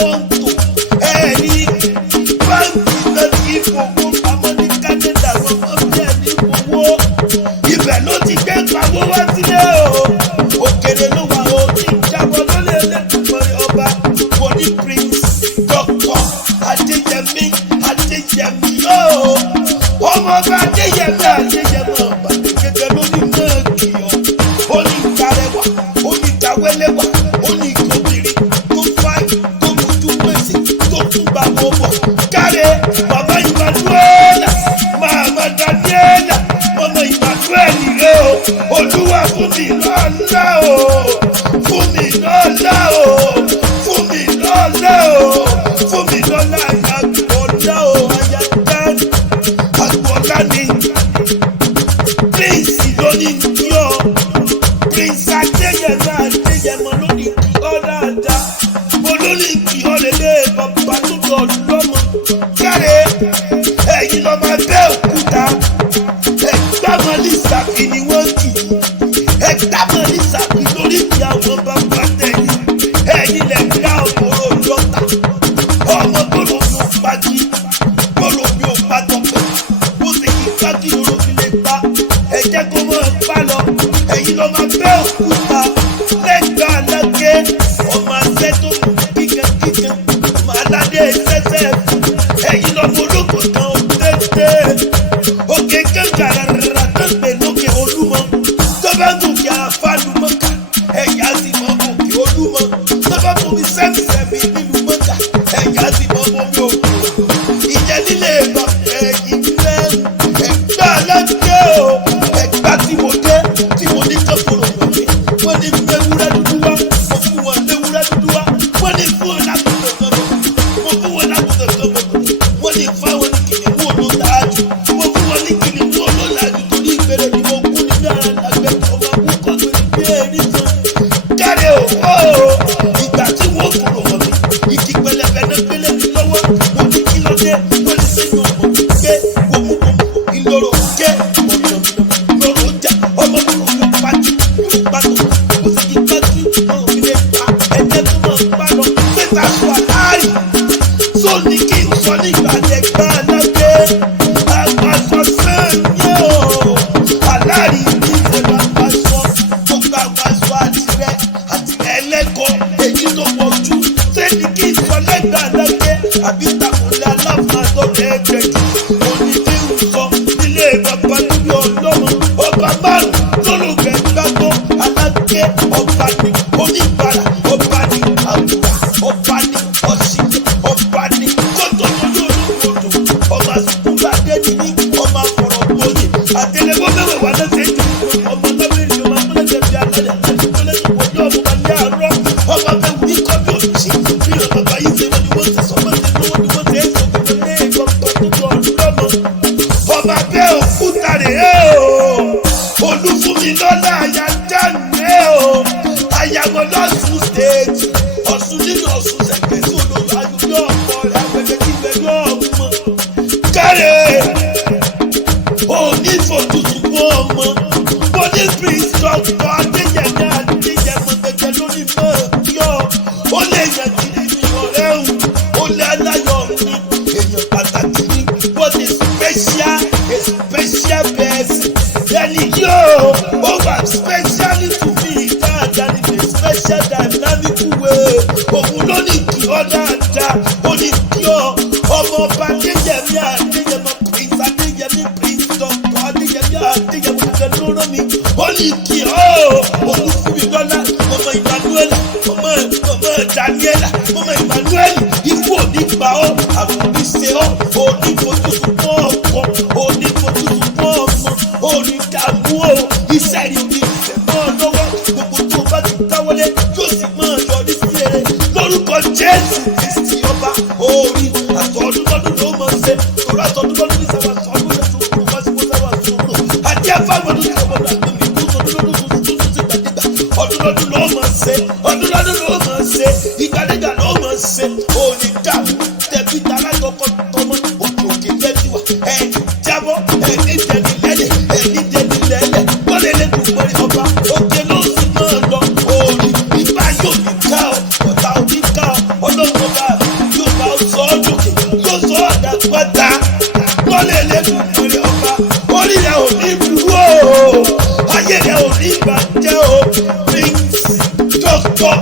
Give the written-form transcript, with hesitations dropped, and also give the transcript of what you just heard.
mọ́tò ẹ̀rí báńkì náà ti fowó pamọ́ ní Canada wọn mọ́ bí ẹni fowó ibẹ̀ ló ti gbé pamọ́ wá sílé o òkèrè ló wà ó ní ìjábọ̀ lólè lẹ́kùnrin ọba boni prince Dr. Adéyẹmí yóò ọmọ ọba Adéyẹmí ọba kékeré lórí náà kìyọ ó ní ìgbàrẹwà ó ní ìgbàwẹlẹwà ó ní ìgbòmìnrin tó fáì tó mojú pèsè tó tún bá wọn bọ̀ káre bàbá Emmanuela màmá Daniela ọmọ Emmanuel rẹ o Oluwafunmilola o Funmilola o Funmilola o Funmilola Agboola o ayájá Agboola ni prince lónìí ní ọ prince Adéyẹmọ lónìí kí ọ dáadáa mo lónìí kí ọ lélẹ̀ bàbá tó lọ lọ́mọ káre ẹ̀yin lọ́mọ Abẹ́òkúta ẹ̀gbámọ́ ní Ṣàkí ni wọ́n kì í ẹ̀gbámọ́ ní Ṣàkí lórí ìyá àwọn bàbá tẹ̀yìn ẹ̀yin lẹ̀ dá òkòrò lọ́ta ọmọ tó lò ní òpájí tó lò ní òpátọ́pẹ́ bó ṣe kí pájí lóró fi lè pa ẹ̀jẹ̀ kó mọ́ pa lọ ẹ̀yin lọ́mọ Abẹ́òkúta lẹ́gbàá lẹ́gẹ́ ọmọ àṣẹ tó kù kíkankíkan màládé ṣẹ́ṣẹ́ ẹ̀yin lọ́mọ olóko kan tẹ́tẹ́ òkè kankara rárá tó gbé lókè Olúmọ tó bá gòkè àfàlùmọ́kà ẹ̀yà sì mọ́ òkè Olúmọ tó bá bomi sẹ́mìsẹ́mì nílùú mọ́kà ẹ̀yà sì mọ́ bomi òkè ìjẹ́ nílé ìbọn ẹ̀yìn lẹ́rù ẹ̀gbá alágbé o ẹ̀gbá tí mo dé tí mo ní kọ́kọ́rọ́ lọ́wọ́ wọ́n ní ewúrẹ́ dúdú wá mo fún wọn ewúrẹ́ dúdú wá wọ́n ní fún wọn lákòókò kan mo fún wọn lákòókò kan wọ́n ní fáwọn ní kìnìún olóòlájú mo fún wọn ní kìnìún olóòlájú torí ìbéèrè ni mo kú nínú ara àgbẹ̀ ọmọ akúkọ tó ní bí ẹni sọ káre o ìgbà tí wọ́n kúrò wọ̀ mí ìdí pẹlẹbẹ náà gbélé mi lọ́wọ́ mo ní kí ló dé wọ́n ní sẹ́yìn ọmọ mi gbé wọ́mú ìloro jẹ́ ìloro jà ọmọ mi kò fi pàtó ìpàtó mo sì kí pàtó ìpàtó mi lè pa ẹ̀jẹ̀ tó mọ̀ ń pa lọ pẹ́ta sọ àlárí tó ní kí n sọ nígbà lẹ́gbà lágbé àgbàsọ sẹ́yìn o àlárí ní ìṣẹ̀lẹ̀ àgbàsọ tó gba àgbàsọ àtìrẹ ẹlẹ́kọ̀ọ́ èyí tó pọ̀ jù sẹ́ni kí n sọ lẹ́gbà lágbé àbí takùnlé aláfààtọ̀ lẹ́gbẹ̀jì onídìrú sọ nílé bàbá níbi ọlọ́run ọba márùn lólùgbẹ́ gbàgbọ́ alágbé ọba ní oníbàárà ọba ní àwùrà ọba ní ọ̀sìn ọba ní kótó lórí olóòdò ọba sùkúrú adédìní ọba fọ̀rọ̀ gbòye àtẹlẹwọ́ mẹ́wàá wà lọ́sẹ̀ ètò ọmọ lọ́bìnrin ọmọ akọ́lẹ́sẹ̀ bí alálẹ̀ àtẹlẹsẹ̀ wọlé ọmọ alẹ́ àárọ̀ ọba bẹ́ẹ̀ wí kọ́ bí òṣìṣẹ́ bí ọmọ bàbá yìí ṣe wọ́n ni wọ́n ti sọ wọ́n ti lówó ni wọ́n ti ẹ̀ sọ gbogbo lé ìgbọ̀ngbọ̀n tó tó ọdún lọ́mọ ọba Abẹ́òkúta rèé o Olúfunmilola ayájá rèé o ayàwó lọ́sùn stéèjì Ọ̀ṣun nínú Ọ̀ṣun ṣẹ̀gbẹ́ sí olóyè ayọ̀yọ̀ ọ̀pọ̀ rẹ̀ àgbẹ̀dẹ̀ kí gbẹ̀dọ̀ ọ̀mọ káre òní fòtútù fún ọmọ boni prince Dr. Adéyẹmọ gẹ́gẹ́ lórí mọ́ yọ ó lè yàn kiri ní ọ̀rẹ́ òun ó lé aláyọ̀ ní èèyàn pàtàkì ní what is special person ẹni yóò ó wà specially to me dáadáa ní the special dynamic way òun ló ní kí ọ dáadáa ó ní kí ọ ọmọ ọba Adéyẹmọ prince Adéyẹmí prince Dr. Adéyẹmọ gẹ́gẹ́ ló rán mi ó ní kí ọ Olúfunmilola ọmọ Emmanuela ọmọ Daniela ọmọ Emmanuel ikú òní pa ọ àrùn òní ṣe ọ òní fojú fún ọkọ òní fojú fún ọmọ òní dààmú o iṣẹ́ rí omi ìfẹ́ mọ́ lọ́wọ́ gbogbo tó bá ti dáwọ́lé yóò sì máa yọrí sí rere lórúkọ Jésù Kristi ọba orí àtọ̀ọ́dún lọ́dún ló máa ń ṣe torí àtọ̀ọ́dún lọ́dún ní sábà sọ́ọ́dún lẹ́sùn òkú wá sí wọ́n sábà sọ́ọ́dún àti àfáwọn ọdún ní sábà àgbẹ̀ mi kú ọdún lọ́dún tó ti gbàdégbà ọdún lọ́dún ló máa ń ṣe ọdún lọ́dún ló máa ń ṣe ìgbàdégbà ló máa ń ṣe òní dààmú tẹ̀bí tààrà tọkọ tọmọ òkè òkè lẹ́bí wa ẹni jábọ́ ẹni tẹ̀lé lẹ́lẹ̀ ẹni tẹ̀lé lẹ́lẹ̀ wọ́n lè lẹ́dùn mọ́rí ọba òkè ló sì máa lọ òní ìbá yóò ní ká ọ ọ̀tá òní ká ọ ọlọ́run ọba ò ní ìbàjẹ́ o. Prince Dr.